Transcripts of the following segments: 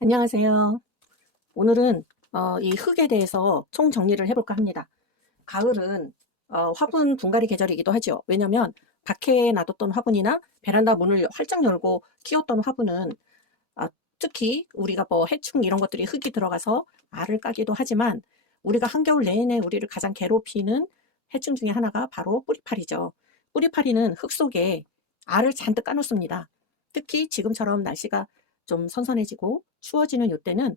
안녕하세요. 오늘은 이 흙에 대해서 총정리를 해볼까 합니다. 가을은 화분 분갈이 계절이기도 하죠. 왜냐면 밖에 놔뒀던 화분이나 베란다 문을 활짝 열고 키웠던 화분은 아, 특히 우리가 뭐 해충 이런 것들이 흙이 들어가서 알을 까기도 하지만 우리가 한겨울 내내 우리를 가장 괴롭히는 해충 중에 하나가 바로 뿌리파리죠. 뿌리파리는 흙 속에 알을 잔뜩 까놓습니다. 특히 지금처럼 날씨가 좀 선선해지고 추워지는 이때는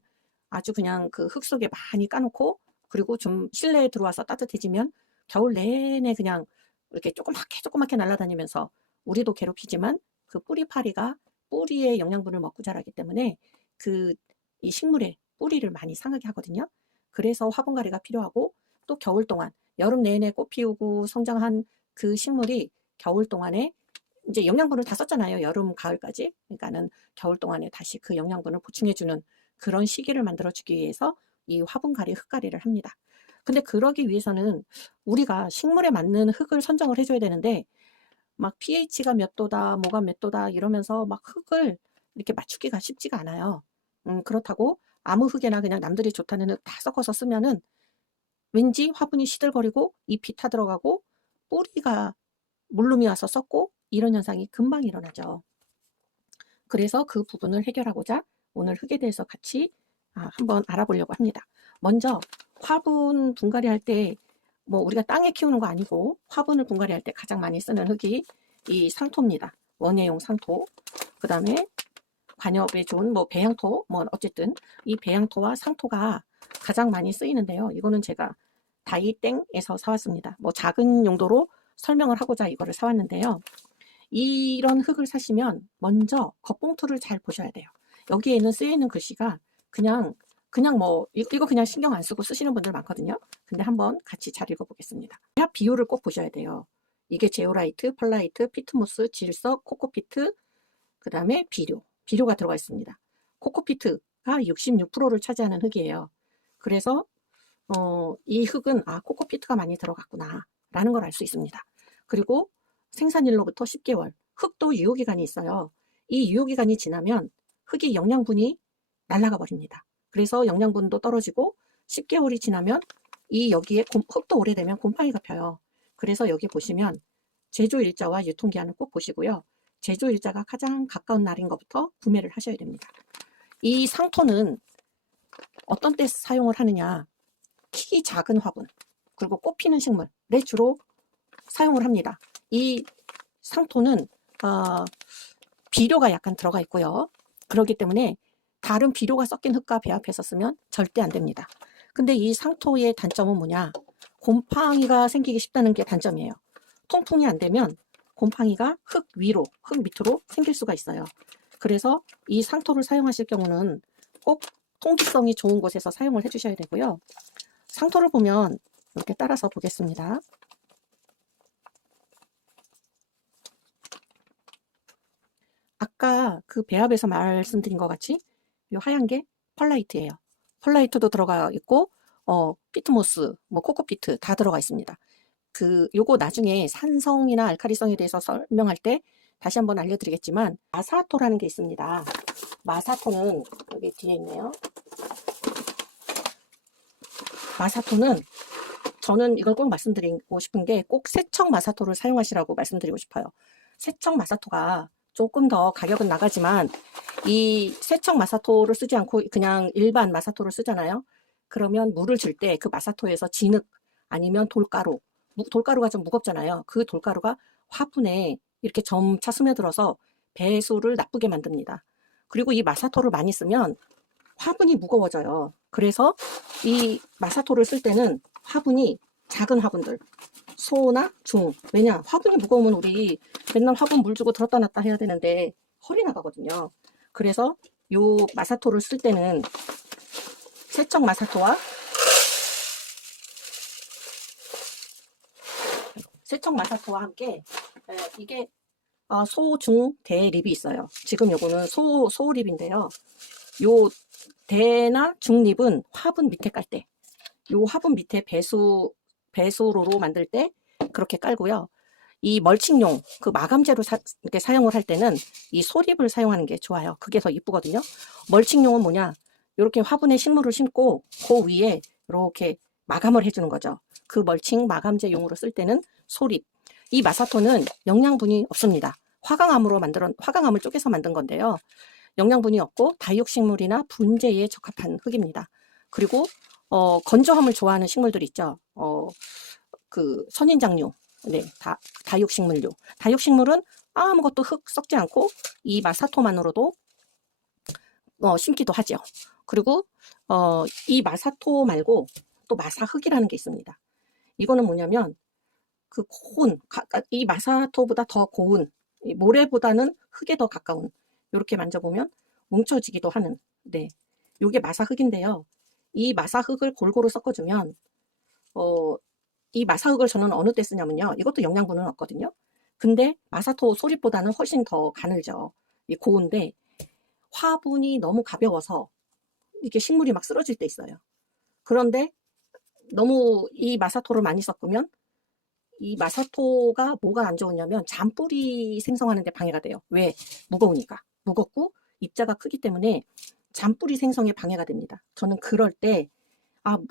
아주 그냥 그 흙 속에 많이 까놓고, 그리고 좀 실내에 들어와서 따뜻해지면 겨울 내내 그냥 이렇게 조그맣게 조그맣게 날아다니면서 우리도 괴롭히지만 그 뿌리파리가 뿌리의 영양분을 먹고 자라기 때문에 그 이 식물의 뿌리를 많이 상하게 하거든요. 그래서 화분갈이가 필요하고, 또 겨울 동안 여름 내내 꽃 피우고 성장한 그 식물이 겨울 동안에 이제 영양분을 다 썼잖아요. 여름, 가을까지. 그러니까는 겨울 동안에 다시 그 영양분을 보충해주는 그런 시기를 만들어주기 위해서 이 화분갈이, 흙갈이를 합니다. 근데 그러기 위해서는 우리가 식물에 맞는 흙을 선정을 해줘야 되는데, 막 pH가 몇 도다, 뭐가 몇 도다 이러면서 막 흙을 이렇게 맞추기가 쉽지가 않아요. 그렇다고 아무 흙에나 그냥 남들이 좋다는 흙 다 섞어서 쓰면은 왠지 화분이 시들거리고 잎이 타들어가고 뿌리가 물름이 와서 썩고 이런 현상이 금방 일어나죠. 그래서 그 부분을 해결하고자 오늘 흙에 대해서 같이 한번 알아보려고 합니다. 먼저 화분 분갈이 할 때, 뭐 우리가 땅에 키우는 거 아니고 화분을 분갈이 할 때 가장 많이 쓰는 흙이 이 상토입니다. 원예용 상토. 그 다음에 관엽에 좋은 뭐 배양토, 뭐 어쨌든 이 배양토와 상토가 가장 많이 쓰이는데요. 이거는 제가 다이땡에서 사왔습니다. 뭐 작은 용도로 설명을 하고자 이거를 사왔는데요. 이런 흙을 사시면 먼저 겉봉투를 잘 보셔야 돼요. 여기에는 쓰여있는 글씨가 그냥 뭐 이거 그냥 신경 안 쓰고 쓰시는 분들 많거든요. 근데 한번 같이 잘 읽어보겠습니다. 배합 비율을 꼭 보셔야 돼요. 이게 제오라이트, 펄라이트, 피트모스, 질석, 코코피트, 그 다음에 비료가 들어가 있습니다. 코코피트가 66%를 차지하는 흙이에요. 그래서 이 흙은 코코피트가 많이 들어갔구나 라는 걸 알 수 있습니다. 그리고 생산일로부터 10개월, 흙도 유효기간이 있어요. 이 유효기간이 지나면 흙이 영양분이 날아가 버립니다. 그래서 영양분도 떨어지고 10개월이 지나면 여기에 흙도 오래되면 곰팡이가 펴요. 그래서 여기 보시면 제조일자와 유통기한을 꼭 보시고요. 제조일자가 가장 가까운 날인 것부터 구매를 하셔야 됩니다. 이 상토는 어떤 때 사용을 하느냐, 키 작은 화분, 그리고 꽃 피는 식물에 주로 사용을 합니다. 이 상토는 비료가 약간 들어가 있고요. 그렇기 때문에 다른 비료가 섞인 흙과 배합해서 쓰면 절대 안 됩니다. 근데 이 상토의 단점은 뭐냐? 곰팡이가 생기기 쉽다는 게 단점이에요. 통풍이 안 되면 곰팡이가 흙 위로, 흙 밑으로 생길 수가 있어요. 그래서 이 상토를 사용하실 경우는 꼭 통기성이 좋은 곳에서 사용을 해주셔야 되고요. 상토를 보면 이렇게 따라서 보겠습니다. 아까 그 배합에서 말씀드린 것 같이 이 하얀 게 펄라이트예요. 펄라이트도 들어가 있고 피트모스, 뭐 코코피트 다 들어가 있습니다. 요거 나중에 산성이나 알칼리성에 대해서 설명할 때 다시 한번 알려드리겠지만, 마사토라는 게 있습니다. 마사토는 여기 뒤에 있네요. 마사토는 저는 이걸 꼭 말씀드리고 싶은 게, 꼭 세척 마사토를 사용하시라고 말씀드리고 싶어요. 세척 마사토가 조금 더 가격은 나가지만 이 세척 마사토를 쓰지 않고 그냥 일반 마사토를 쓰잖아요. 그러면 물을 줄 때 그 마사토에서 진흙 아니면 돌가루가 좀 무겁잖아요. 그 돌가루가 화분에 이렇게 점차 스며들어서 배수를 나쁘게 만듭니다. 그리고 이 마사토를 많이 쓰면 화분이 무거워져요. 그래서 이 마사토를 쓸 때는 화분이 작은 화분들, 소나 중, 왜냐 화분이 무거우면 우리 맨날 화분 물 주고 들었다 놨다 해야 되는데 허리 나가거든요. 그래서 요 마사토를 쓸 때는 세척 마사토와 함께 이게 소, 중, 대 립이 있어요. 지금 요거는 소 립인데요. 요 대나 중립은 화분 밑에 깔 때, 요 화분 밑에 배수로로 만들 때 그렇게 깔고요. 이 멀칭용 그 마감재로 이렇게 사용을 할 때는 이 소립을 사용하는 게 좋아요. 그게 더 이쁘거든요. 멀칭용은 뭐냐? 이렇게 화분에 식물을 심고 그 위에 이렇게 마감을 해주는 거죠. 그 멀칭 마감재용으로 쓸 때는 소립. 이 마사토는 영양분이 없습니다. 화강암을 쪼개서 만든 건데요. 영양분이 없고 다육식물이나 분재에 적합한 흙입니다. 그리고 건조함을 좋아하는 식물들 있죠. 그 선인장류, 네, 다육식물류. 다육식물은 아무것도 흙 썩지 않고 이 마사토만으로도 심기도 하죠. 그리고 이 마사토 말고 또 마사흙이라는 게 있습니다. 이거는 뭐냐면 그 이 마사토보다 더 고운, 이 모래보다는 흙에 더 가까운, 이렇게 만져보면 뭉쳐지기도 하는, 네, 요게 마사흙인데요. 이 마사흙을 골고루 섞어주면 이 마사흙을 저는 어느 때 쓰냐면요. 이것도 영양분은 없거든요. 근데 마사토 소립보다는 훨씬 더 가늘죠. 이 고운데 화분이 너무 가벼워서 이렇게 식물이 막 쓰러질 때 있어요. 그런데 너무 이 마사토를 많이 섞으면 이 마사토가 뭐가 안 좋으냐면 잔뿌리 생성하는 데 방해가 돼요. 왜? 무거우니까. 무겁고 입자가 크기 때문에 잔뿌리 생성에 방해가 됩니다. 저는 그럴 때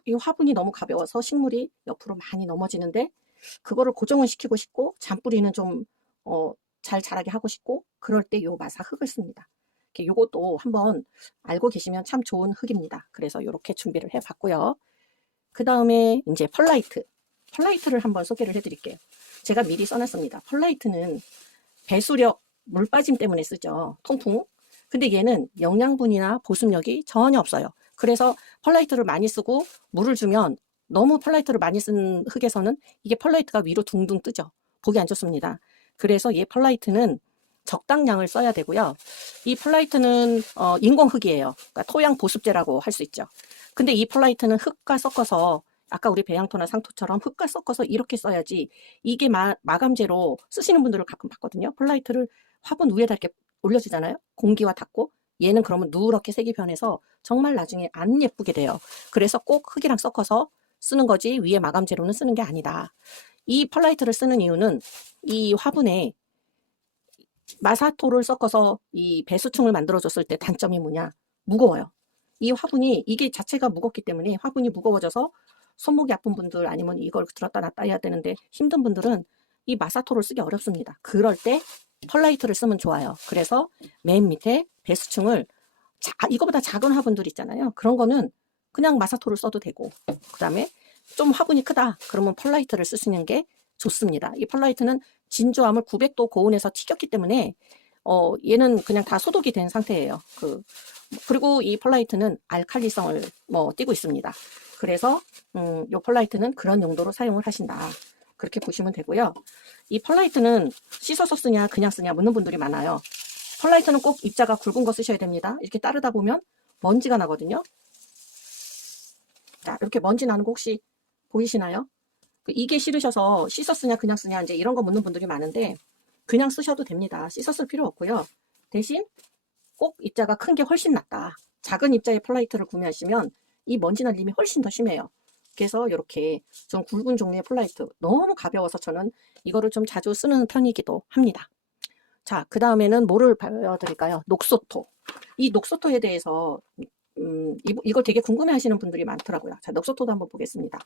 이 화분이 너무 가벼워서 식물이 옆으로 많이 넘어지는데 그거를 고정을 시키고 싶고 잔뿌리는 좀 잘 자라게 하고 싶고 그럴 때 요 마사흙을 씁니다. 요것도 한번 알고 계시면 참 좋은 흙입니다. 그래서 이렇게 준비를 해봤고요. 그 다음에 이제 펄라이트를 한번 소개를 해드릴게요. 제가 미리 써놨습니다. 펄라이트는 배수력, 물 빠짐 때문에 쓰죠. 통풍. 근데 얘는 영양분이나 보습력이 전혀 없어요. 그래서 펄라이트를 많이 쓰고 물을 주면 너무 펄라이트를 많이 쓴 흙에서는 이게 펄라이트가 위로 둥둥 뜨죠. 보기 안 좋습니다. 그래서 얘 펄라이트는 적당량을 써야 되고요. 이 펄라이트는 인공흙이에요. 그러니까 토양 보습제라고 할 수 있죠. 근데 이 펄라이트는 흙과 섞어서 아까 우리 배양토나 상토처럼 흙과 섞어서 이렇게 써야지 이게 마감재로 쓰시는 분들을 가끔 봤거든요. 펄라이트를 화분 위에다 이렇게 올려주잖아요. 공기와 닿고 얘는 그러면 누렇게 색이 변해서 정말 나중에 안 예쁘게 돼요. 그래서 꼭 흙이랑 섞어서 쓰는 거지 위에 마감재로는 쓰는 게 아니다. 이 펄라이트를 쓰는 이유는 이 화분에 마사토를 섞어서 이 배수층을 만들어줬을 때 단점이 뭐냐? 무거워요. 이 화분이 이게 자체가 무겁기 때문에 화분이 무거워져서 손목이 아픈 분들 아니면 이걸 들었다 놨다 해야 되는데 힘든 분들은 이 마사토를 쓰기 어렵습니다. 그럴 때 펄라이트를 쓰면 좋아요. 그래서 맨 밑에 배수층을 이거보다 작은 화분들 있잖아요. 그런 거는 그냥 마사토를 써도 되고 그 다음에 좀 화분이 크다 그러면 펄라이트를 쓰시는 게 좋습니다. 이 펄라이트는 진주암을 900도 고온에서 튀겼기 때문에 얘는 그냥 다 소독이 된 상태예요. 그리고 이 펄라이트는 알칼리성을 띠고 있습니다. 그래서 이 펄라이트는 그런 용도로 사용을 하신다. 그렇게 보시면 되고요. 이 펄라이트는 씻어서 쓰냐 그냥 쓰냐 묻는 분들이 많아요. 펄라이트는 꼭 입자가 굵은 거 쓰셔야 됩니다. 이렇게 따르다 보면 먼지가 나거든요. 자, 이렇게 먼지 나는 거 혹시 보이시나요? 이게 싫으셔서 씻어 쓰냐 그냥 쓰냐 이제 이런 거 묻는 분들이 많은데 그냥 쓰셔도 됩니다. 씻어 쓸 필요 없고요. 대신 꼭 입자가 큰 게 훨씬 낫다. 작은 입자의 펄라이트를 구매하시면 이 먼지 날림이 훨씬 더 심해요. 그래서 이렇게 좀 굵은 종류의 펄라이트 너무 가벼워서 저는 이거를 좀 자주 쓰는 편이기도 합니다. 자, 그 다음에는 뭐를 보여드릴까요? 녹소토. 이 녹소토에 대해서 이걸 되게 궁금해 하시는 분들이 많더라고요. 자, 녹소토도 한번 보겠습니다.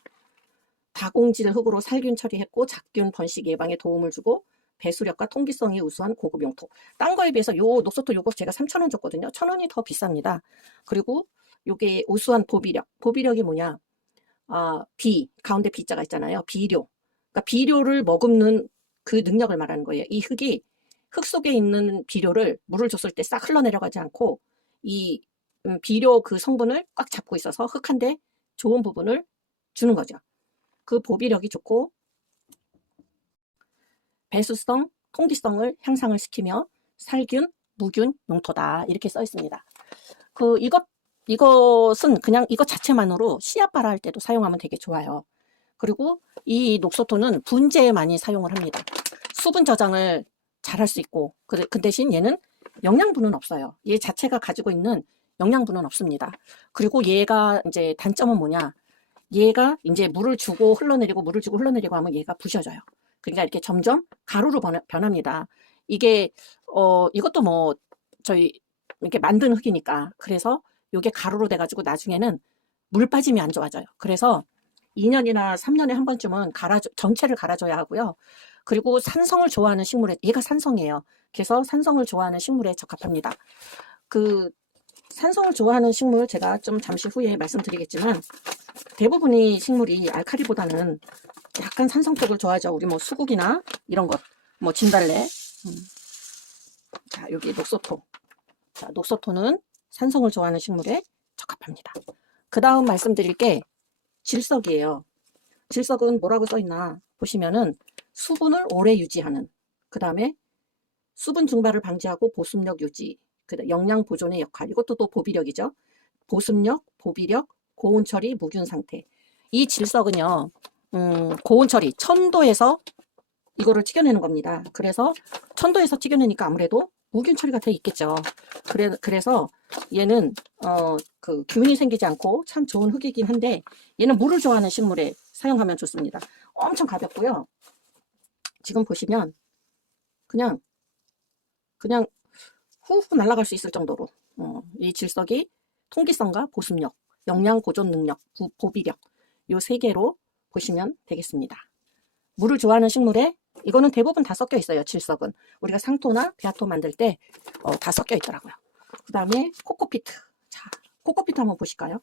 다공질 흙으로 살균 처리했고 작균 번식 예방에 도움을 주고 배수력과 통기성이 우수한 고급 용토. 딴 거에 비해서 요 녹소토 요거 제가 3,000원 줬거든요. 1,000원이 더 비쌉니다. 그리고 요게 우수한 보비력. 보비력이 뭐냐? 가운데 B자가 있잖아요. 비료. 그러니까 비료를 머금는 그 능력을 말하는 거예요. 이 흙이 흙 속에 있는 비료를 물을 줬을 때 싹 흘러내려가지 않고 이 비료 그 성분을 꽉 잡고 있어서 흙한테 좋은 부분을 주는 거죠. 그 보비력이 좋고 배수성, 통기성을 향상을 시키며 살균, 무균 용토다 이렇게 써 있습니다. 이것은 그냥 이것 자체만으로 씨앗 발화할 때도 사용하면 되게 좋아요. 그리고 이 녹소토는 분재에 많이 사용을 합니다. 수분 저장을 잘 할 수 있고 그 대신 얘는 영양분은 없어요. 얘 자체가 가지고 있는 영양분은 없습니다. 그리고 얘가 이제 단점은 뭐냐? 얘가 이제 물을 주고 흘러내리고 하면 얘가 부셔져요. 그러니까 이렇게 점점 가루로 변합니다. 이게 이것도 뭐 저희 이렇게 만든 흙이니까. 그래서 이게 가루로 돼가지고 나중에는 물 빠짐이 안 좋아져요. 그래서 2년이나 3년에 한 번쯤은 전체를 갈아줘야 하고요. 그리고 산성을 좋아하는 식물에, 얘가 산성이에요. 그래서 산성을 좋아하는 식물에 적합합니다. 그 산성을 좋아하는 식물 제가 좀 잠시 후에 말씀드리겠지만, 대부분의 식물이 알칼리보다는 약간 산성 쪽을 좋아하죠. 우리 뭐 수국이나 이런 것, 뭐 진달래. 자, 여기 녹소토. 자, 녹소토는 산성을 좋아하는 식물에 적합합니다. 그 다음 말씀드릴 게 질석이에요. 질석은 뭐라고 써있나 보시면은 수분을 오래 유지하는, 그 다음에 수분 증발을 방지하고 보습력 유지, 영양 보존의 역할, 이것도 또 보비력이죠. 보습력, 보비력, 고온 처리, 무균 상태. 이 질석은요, 고온 처리, 천도에서 이거를 튀겨내는 겁니다. 그래서 천도에서 튀겨내니까 아무래도 무균 처리가 돼 있겠죠. 그래서 얘는 그 균이 생기지 않고 참 좋은 흙이긴 한데, 얘는 물을 좋아하는 식물에 사용하면 좋습니다. 엄청 가볍고요. 지금 보시면 그냥 후후 날아갈 수 있을 정도로 이 질석이 통기성과 보습력, 영양 보존 능력, 보비력, 요 세 개로 보시면 되겠습니다. 물을 좋아하는 식물에 이거는 대부분 다 섞여 있어요. 질석은 우리가 상토나 배아토 만들 때 다 섞여 있더라고요. 그 다음에 코코피트. 자, 코코피트 한번 보실까요?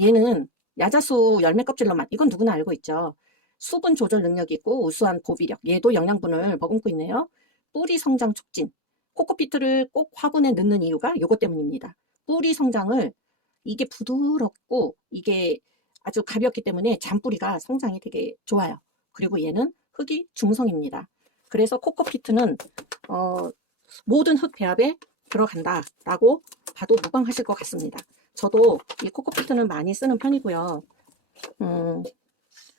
얘는 야자수 열매 껍질로만, 이건 누구나 알고 있죠. 수분 조절 능력이 있고 우수한 보비력, 얘도 영양분을 머금고 있네요. 뿌리 성장 촉진. 코코피트를 꼭 화분에 넣는 이유가 이것 때문입니다. 뿌리 성장을, 이게 부드럽고 이게 아주 가볍기 때문에 잔뿌리가 성장이 되게 좋아요. 그리고 얘는 흙이 중성입니다. 그래서 코코피트는 모든 흙 배합에 들어간다 라고 봐도 무방하실 것 같습니다. 저도 이 코코피트는 많이 쓰는 편이고요.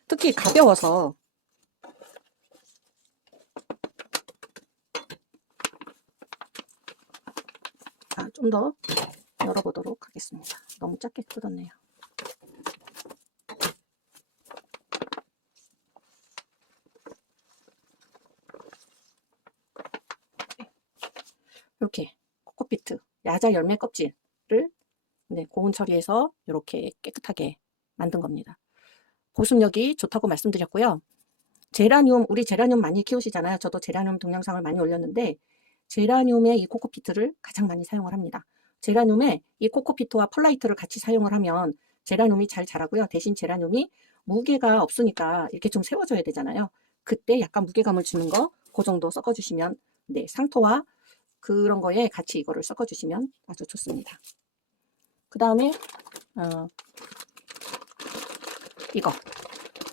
특히 가벼워서 좀 더 열어보도록 하겠습니다. 너무 작게 뜯었네요. 이렇게 코코피트 야자 열매 껍질을 고온 처리해서 이렇게 깨끗하게 만든 겁니다. 보습력이 좋다고 말씀드렸고요. 제라늄, 우리 제라늄 많이 키우시잖아요. 저도 제라늄 동영상을 많이 올렸는데, 제라늄의 이 코코피트를 가장 많이 사용을 합니다. 제라늄에 이 코코피트와 펄라이트를 같이 사용을 하면 제라늄이 잘 자라고요. 대신 제라늄이 무게가 없으니까 이렇게 좀 세워줘야 되잖아요. 그때 약간 무게감을 주는 거, 그 정도 섞어주시면, 네, 상토와 그런 거에 같이 이거를 섞어주시면 아주 좋습니다. 그 다음에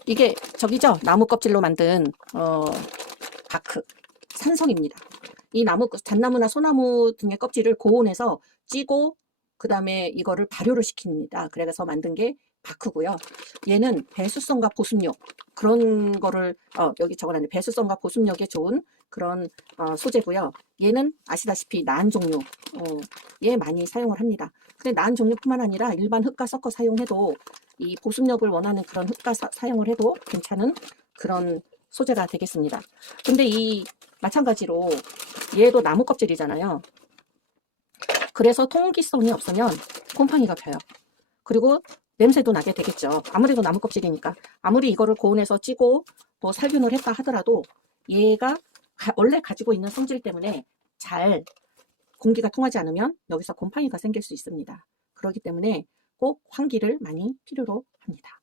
이게 저기죠, 나무 껍질로 만든 바크, 산성입니다. 이 나무, 잣나무나 소나무 등의 껍질을 고온에서 찌고 그 다음에 이거를 발효를 시킵니다. 그래서 만든 게 바크고요. 얘는 배수성과 보습력, 그런 거를 여기 적어놨는데, 배수성과 보습력에 좋은 그런 소재고요. 얘는 아시다시피 난 종류 에 많이 사용을 합니다. 근데 난 종류뿐만 아니라 일반 흙과 섞어 사용해도, 이 보습력을 원하는 그런 흙과 사용을 해도 괜찮은 그런 소재가 되겠습니다. 근데 이 마찬가지로 얘도 나무 껍질이잖아요. 그래서 통기성이 없으면 곰팡이가 펴요. 그리고 냄새도 나게 되겠죠. 아무래도 나무 껍질이니까. 아무리 이거를 고온에서 찌고 또 살균을 했다 하더라도 얘가 원래 가지고 있는 성질 때문에 잘 공기가 통하지 않으면 여기서 곰팡이가 생길 수 있습니다. 그렇기 때문에 꼭 환기를 많이 필요로 합니다.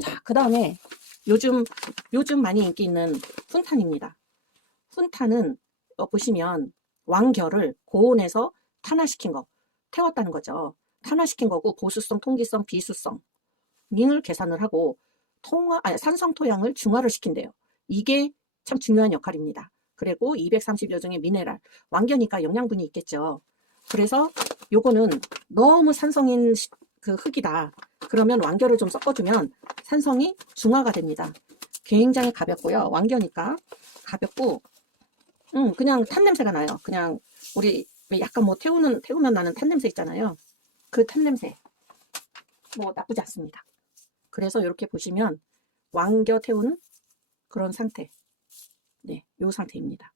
자, 그 다음에 요즘 많이 인기 있는 훈탄입니다. 훈탄은 보시면 왕결을 고온에서 탄화시킨 거, 태웠다는 거죠. 탄화시킨 거고, 보수성, 통기성, 비수성 링을 계산을 하고 산성 토양을 중화를 시킨대요. 이게 참 중요한 역할입니다. 그리고 230여 종의 미네랄, 왕겨니까 영양분이 있겠죠. 그래서 요거는 너무 산성인 그 흙이다. 그러면 왕겨를 좀 섞어주면 산성이 중화가 됩니다. 굉장히 가볍고요. 왕겨니까 가볍고, 그냥 탄 냄새가 나요. 그냥 우리 약간 뭐 태우면 나는 탄 냄새 있잖아요. 그 탄 냄새 뭐 나쁘지 않습니다. 그래서 이렇게 보시면 왕겨 태운 그런 상태. 네, 요 상태입니다.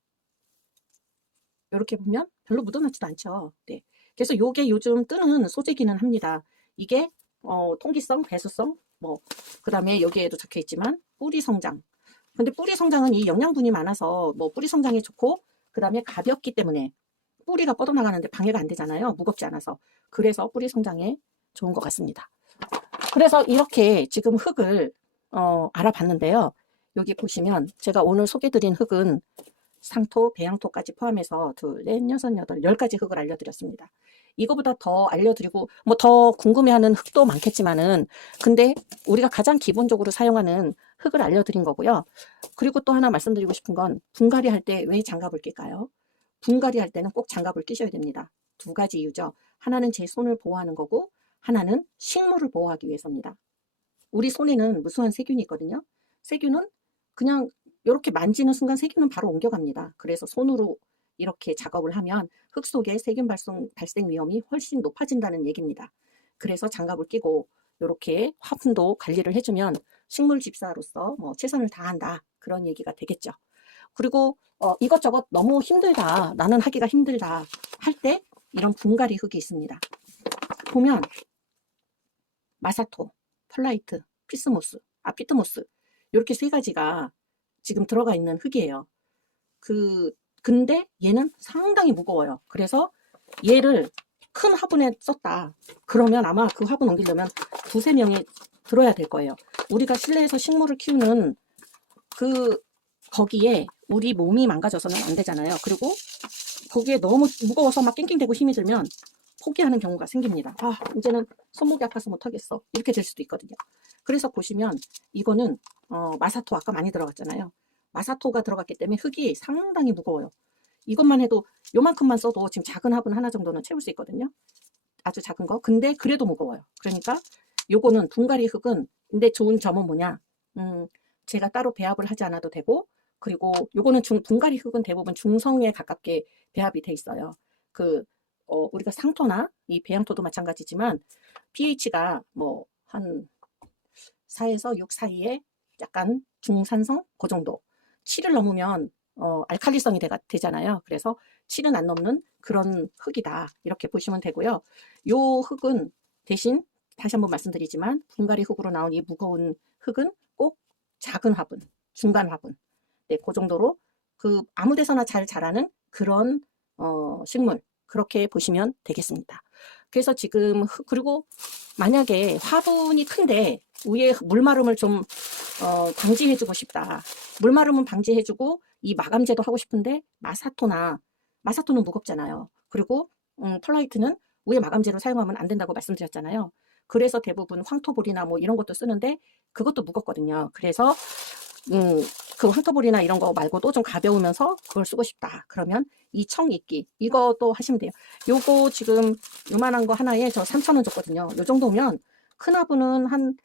이렇게 보면 별로 묻어나지도 않죠. 네. 그래서 요게 요즘 뜨는 소재기는 합니다. 이게 통기성, 배수성, 뭐 그다음에 여기에도 적혀 있지만 뿌리 성장. 근데 뿌리 성장은 이 영양분이 많아서 뭐 뿌리 성장에 좋고 그다음에 가볍기 때문에 뿌리가 뻗어나가는데 방해가 안 되잖아요. 무겁지 않아서. 그래서 뿌리 성장에 좋은 것 같습니다. 그래서 이렇게 지금 흙을 알아봤는데요. 여기 보시면 제가 오늘 소개드린 흙은 상토, 배양토까지 포함해서 둘, 넷, 여섯, 여덟, 10가지 흙을 알려드렸습니다. 이거보다 더 알려드리고 뭐 더 궁금해하는 흙도 많겠지만은 근데 우리가 가장 기본적으로 사용하는 흙을 알려드린 거고요. 그리고 또 하나 말씀드리고 싶은 건 분갈이 할 때 왜 장갑을 낄까요? 분갈이 할 때는 꼭 장갑을 끼셔야 됩니다. 두 가지 이유죠. 하나는 제 손을 보호하는 거고 하나는 식물을 보호하기 위해서입니다. 우리 손에는 무수한 세균이 있거든요. 세균은 그냥 이렇게 만지는 순간 세균은 바로 옮겨갑니다. 그래서 손으로 이렇게 작업을 하면 흙 속에 세균 발생 위험이 훨씬 높아진다는 얘기입니다. 그래서 장갑을 끼고 이렇게 화분도 관리를 해주면 식물 집사로서 뭐 최선을 다한다. 그런 얘기가 되겠죠. 그리고 이것저것 너무 힘들다. 나는 하기가 힘들다. 할 때 이런 분갈이 흙이 있습니다. 보면 마사토, 펄라이트, 피트모스 이렇게 세 가지가 지금 들어가 있는 흙이에요. 근데 얘는 상당히 무거워요. 그래서 얘를 큰 화분에 썼다. 그러면 아마 그 화분 옮기려면 두세 명이 들어야 될 거예요. 우리가 실내에서 식물을 키우는 거기에 우리 몸이 망가져서는 안 되잖아요. 그리고 거기에 너무 무거워서 막 낑낑대고 힘이 들면 포기하는 경우가 생깁니다. 아, 이제는 손목이 아파서 못하겠어. 이렇게 될 수도 있거든요. 그래서 보시면 이거는 마사토 아까 많이 들어갔잖아요. 마사토가 들어갔기 때문에 흙이 상당히 무거워요. 이것만 해도 요만큼만 써도 지금 작은 화분 하나 정도는 채울 수 있거든요. 아주 작은 거. 근데 그래도 무거워요. 그러니까 요거는 분갈이 흙은 근데 좋은 점은 뭐냐? 제가 따로 배합을 하지 않아도 되고 그리고 요거는 분갈이 흙은 대부분 중성에 가깝게 배합이 돼 있어요. 우리가 상토나 이 배양토도 마찬가지지만 pH가 뭐 한 4에서 6 사이에 약간 중산성 그 정도. 7을 넘으면 알칼리성이 되잖아요. 그래서 7은 안 넘는 그런 흙이다. 이렇게 보시면 되고요. 요 흙은 대신 다시 한번 말씀드리지만 분갈이 흙으로 나온 이 무거운 흙은 꼭 작은 화분, 중간 화분. 네, 그 정도로 아무 데서나 잘 자라는 그런 식물 그렇게 보시면 되겠습니다. 그래서 지금 그리고 만약에 화분이 큰데 위에 물마름을 좀 방지해주고 싶다. 물마름은 방지해주고 이 마감제도 하고 싶은데 마사토는 무겁잖아요. 그리고 펄라이트는 위에 마감제로 사용하면 안 된다고 말씀드렸잖아요. 그래서 대부분 황토볼이나 뭐 이런 것도 쓰는데 그것도 무겁거든요. 그래서 그 황토볼이나 이런 거 말고도 좀 가벼우면서 그걸 쓰고 싶다. 그러면 이 청이끼 이것도 하시면 돼요. 요거 지금 요만한 거 하나에 저 3,000원 줬거든요. 요 정도면 큰 화분은 한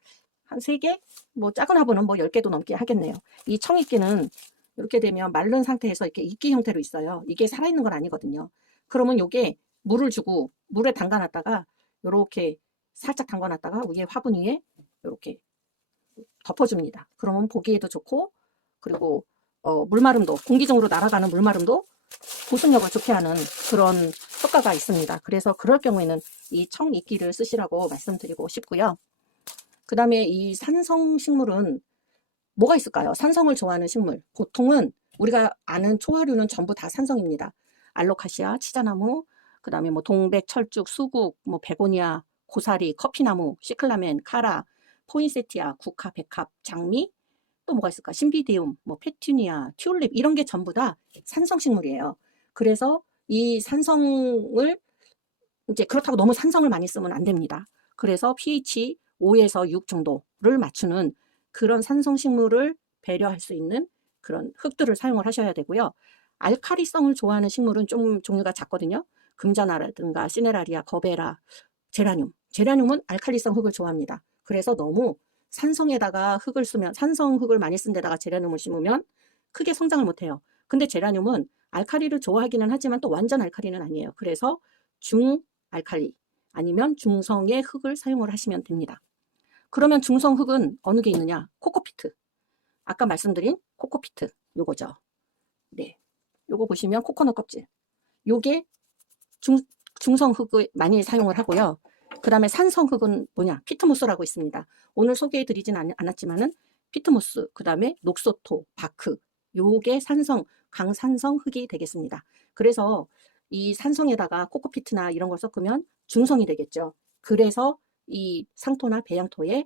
3개? 뭐 작은 화분은 뭐 10개도 넘게 하겠네요. 이 청이끼는 이렇게 되면 마른 상태에서 이렇게 이끼 형태로 있어요. 이게 살아있는 건 아니거든요. 그러면 요게 물을 주고 물에 담가놨다가 요렇게 살짝 담가놨다가 위에 화분 위에 요렇게 덮어줍니다. 그러면 보기에도 좋고 그리고 물마름도 공기중으로 날아가는 물마름도 보습력을 좋게 하는 그런 효과가 있습니다. 그래서 그럴 경우에는 이 청이끼를 쓰시라고 말씀드리고 싶고요. 그 다음에 이 산성 식물은 뭐가 있을까요? 산성을 좋아하는 식물. 보통은 우리가 아는 초화류는 전부 다 산성입니다. 알로카시아, 치자나무, 그 다음에 뭐 동백, 철쭉, 수국, 뭐 베고니아, 고사리, 커피나무, 시클라멘, 카라, 포인세티아, 국화, 백합, 장미, 또 뭐가 있을까? 신비디움, 뭐 페튜니아, 튤립 이런 게 전부 다 산성 식물이에요. 그래서 이 산성을 이제 그렇다고 너무 산성을 많이 쓰면 안 됩니다. 그래서 pH 5에서 6 정도를 맞추는 그런 산성 식물을 배려할 수 있는 그런 흙들을 사용을 하셔야 되고요. 알카리성을 좋아하는 식물은 좀 종류가 작거든요. 금자나라든가 시네라리아, 거베라, 제라늄은 알칼리성 흙을 좋아합니다. 그래서 너무 산성에다가 산성 흙을 많이 쓴 데다가 제라늄을 심으면 크게 성장을 못해요. 근데 제라늄은 알칼리를 좋아하기는 하지만 또 완전 알칼리는 아니에요. 그래서 중알칼리 아니면 중성의 흙을 사용을 하시면 됩니다. 그러면 중성 흙은 어느 게 있느냐? 코코피트. 아까 말씀드린 코코피트 요거죠. 요거 보시면 코코넛 껍질. 요게 중성흙을 많이 사용을 하고요. 그 다음에 산성흙은 뭐냐? 피트모스라고 있습니다. 오늘 소개해드리진 않았지만은 피트모스, 그 다음에 녹소토, 바크, 요게 강산성 흙이 되겠습니다. 그래서 이 산성에다가 코코피트나 이런 걸 섞으면 중성이 되겠죠. 그래서 이 상토나 배양토에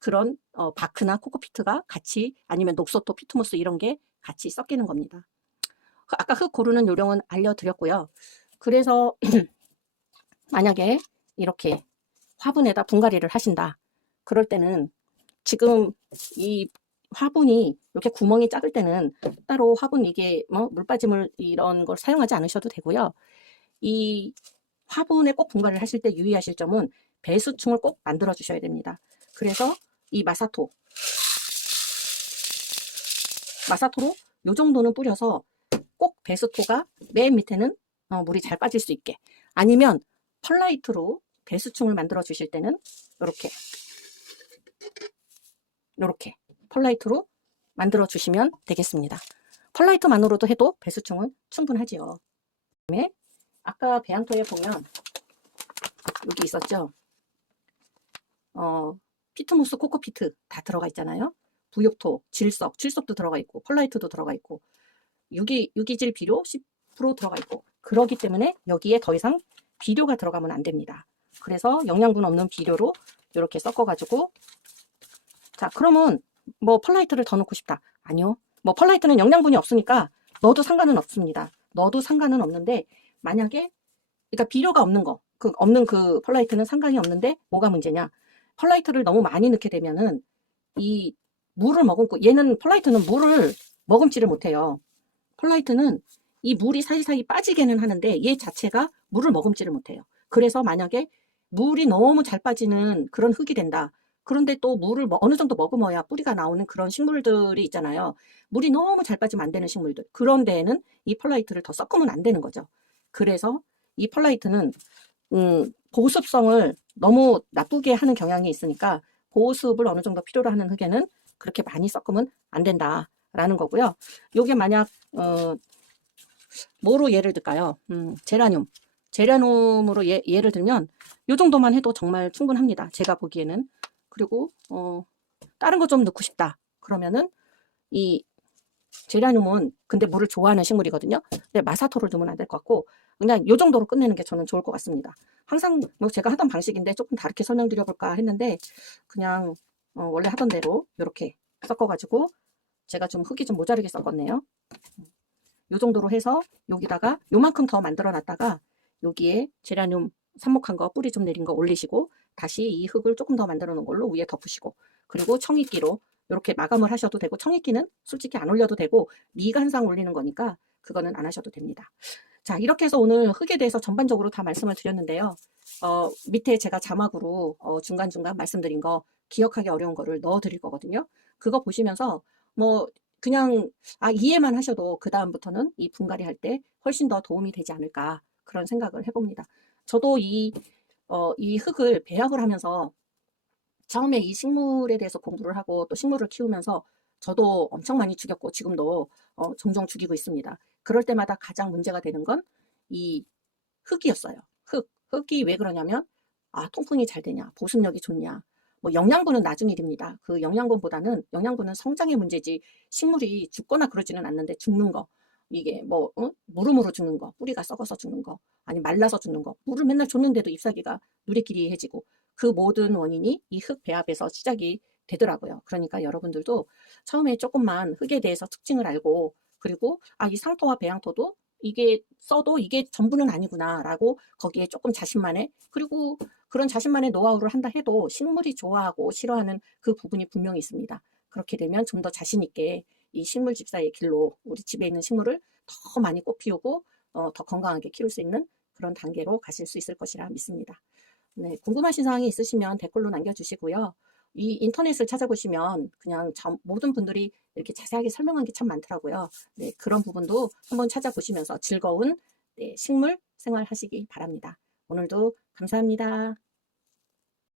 그런 바크나 코코피트가 같이, 아니면 녹소토, 피트모스 이런 게 같이 섞이는 겁니다. 아까 흙 고르는 요령은 알려드렸고요. 그래서 만약에 이렇게 화분에다 분갈이를 하신다. 그럴 때는 지금 이 화분이 이렇게 구멍이 작을 때는 따로 화분 이게 물 빠짐을 이런 걸 사용하지 않으셔도 되고요. 이 화분에 꼭 분갈이를 하실 때 유의하실 점은 배수충을 꼭 만들어 주셔야 됩니다. 그래서 이 마사토로 요 정도는 뿌려서 꼭 배수토가 맨 밑에는 물이 잘 빠질 수 있게, 아니면 펄라이트로 배수충을 만들어 주실 때는 이렇게 펄라이트로 만들어 주시면 되겠습니다. 펄라이트만으로도 해도 배수충은 충분하지요. 그다음에 아까 배양토에 보면 여기 있었죠. 피트모스, 코코피트 다 들어가 있잖아요. 부육토, 질석도 들어가 있고 펄라이트도 들어가 있고 유기질 비료 10% 들어가 있고, 그러기 때문에 여기에 더 이상 비료가 들어가면 안 됩니다. 그래서 영양분 없는 비료로 이렇게 섞어가지고, 자 그러면 뭐 펄라이트를 더 넣고 싶다. 아니요. 뭐 펄라이트는 영양분이 없으니까 넣어도 상관은 없습니다. 넣어도 상관은 없는데, 만약에 그러니까 비료가 없는 거, 없는 그 펄라이트는 상관이 없는데 뭐가 문제냐? 펄라이트를 너무 많이 넣게 되면은 이 물을 머금고, 얘는 펄라이트는 물을 머금지를 못해요. 펄라이트는 이 물이 사이사이 빠지게는 하는데 얘 자체가 물을 머금지를 못해요. 그래서 만약에 물이 너무 잘 빠지는 그런 흙이 된다. 그런데 또 물을 어느 정도 머금어야 뿌리가 나오는 그런 식물들이 있잖아요. 물이 너무 잘 빠지면 안 되는 식물들. 그런 데에는 이 펄라이트를 더 섞으면 안 되는 거죠. 그래서 이 펄라이트는 보습성을 너무 나쁘게 하는 경향이 있으니까 보습을 어느 정도 필요로 하는 흙에는 그렇게 많이 섞으면 안 된다라는 거고요. 요게 만약 뭐로 예를 들까요? 제라늄으로 예를 들면 요 정도만 해도 정말 충분합니다. 제가 보기에는. 그리고 다른 거 좀 넣고 싶다. 그러면은 이 제라늄은 근데 물을 좋아하는 식물이거든요. 근데 마사토를 넣으면 안 될 것 같고 그냥 요 정도로 끝내는 게 저는 좋을 것 같습니다. 항상 뭐 제가 하던 방식인데 조금 다르게 설명드려볼까 했는데 그냥 원래 하던 대로 이렇게 섞어가지고 제가 좀 흙이 좀 모자르게 섞었네요. 요 정도로 해서 여기다가 요만큼 더 만들어 놨다가 여기에 제라늄 삽목한 거 뿌리 좀 내린 거 올리시고 다시 이 흙을 조금 더 만들어 놓은 걸로 위에 덮으시고, 그리고 청이끼로 이렇게 마감을 하셔도 되고, 청이끼는 솔직히 안 올려도 되고 미간상 올리는 거니까 그거는 안 하셔도 됩니다. 자, 이렇게 해서 오늘 흙에 대해서 전반적으로 다 말씀을 드렸는데요. 밑에 제가 자막으로 중간중간 말씀드린 거 기억하기 어려운 거를 넣어 드릴 거거든요. 그거 보시면서 뭐 그냥 이해만 하셔도 그 다음부터는 이 분갈이 할 때 훨씬 더 도움이 되지 않을까, 그런 생각을 해봅니다. 저도 이 흙을 배합을 하면서 처음에 이 식물에 대해서 공부를 하고 또 식물을 키우면서 저도 엄청 많이 죽였고 지금도 종종 죽이고 있습니다. 그럴 때마다 가장 문제가 되는 건 이 흙이었어요. 흙이 왜 그러냐면 통풍이 잘 되냐, 보습력이 좋냐, 뭐 영양분은 나중 일입니다. 그 영양분보다는 영양분은 성장의 문제지 식물이 죽거나 그러지는 않는데, 죽는 거 이게 뭐 무름으로 죽는 거, 뿌리가 썩어서 죽는 거, 아니 말라서 죽는 거, 물을 맨날 줬는데도 잎사귀가 누리끼리해지고, 그 모든 원인이 이 흙 배합에서 시작이 되더라고요. 그러니까 여러분들도 처음에 조금만 흙에 대해서 특징을 알고, 그리고 이 상토와 배양토도 이게 써도 이게 전부는 아니구나 라고 거기에 조금 자신만의, 그리고 그런 자신만의 노하우를 한다 해도 식물이 좋아하고 싫어하는 그 부분이 분명히 있습니다. 그렇게 되면 좀 더 자신 있게 이 식물 집사의 길로 우리 집에 있는 식물을 더 많이 꽃 피우고 더 건강하게 키울 수 있는 그런 단계로 가실 수 있을 것이라 믿습니다. 네, 궁금하신 사항이 있으시면 댓글로 남겨주시고요. 이 인터넷을 찾아보시면 그냥 모든 분들이 이렇게 자세하게 설명한 게 참 많더라고요. 네, 그런 부분도 한번 찾아보시면서 즐거운 식물 생활 하시기 바랍니다. 오늘도 감사합니다.